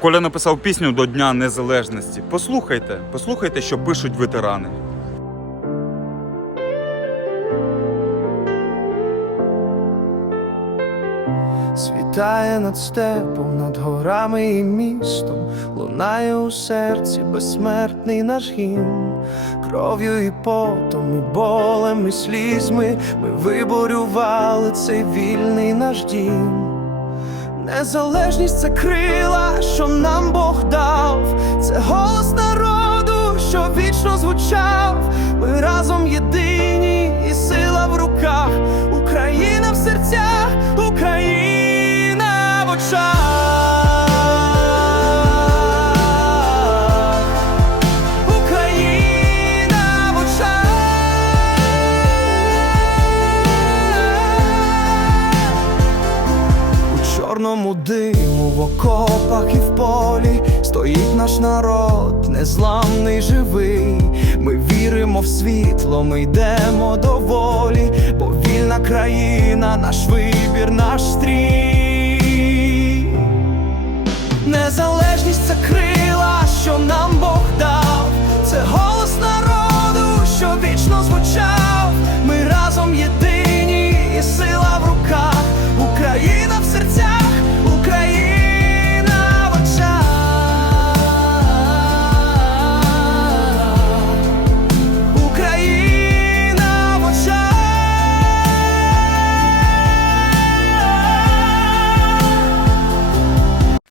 Коля написав пісню до Дня Незалежності. Послухайте, послухайте, що пишуть ветерани. Світає над степом, над горами і містом, лунає у серці безсмертний наш гімн, кров'ю і потом, і болем, і слізьми ми виборювали цей вільний наш дім. Незалежність це крила, що нам Бог дав, це голос народу, що вічно звучав. Ми разом єдині, чорному диму, в окопах і в полі стоїть наш народ, незламний живий. Ми віримо в світло, ми йдемо до волі, бо вільна країна, наш вибір, наш стрій. Незалежність це крила.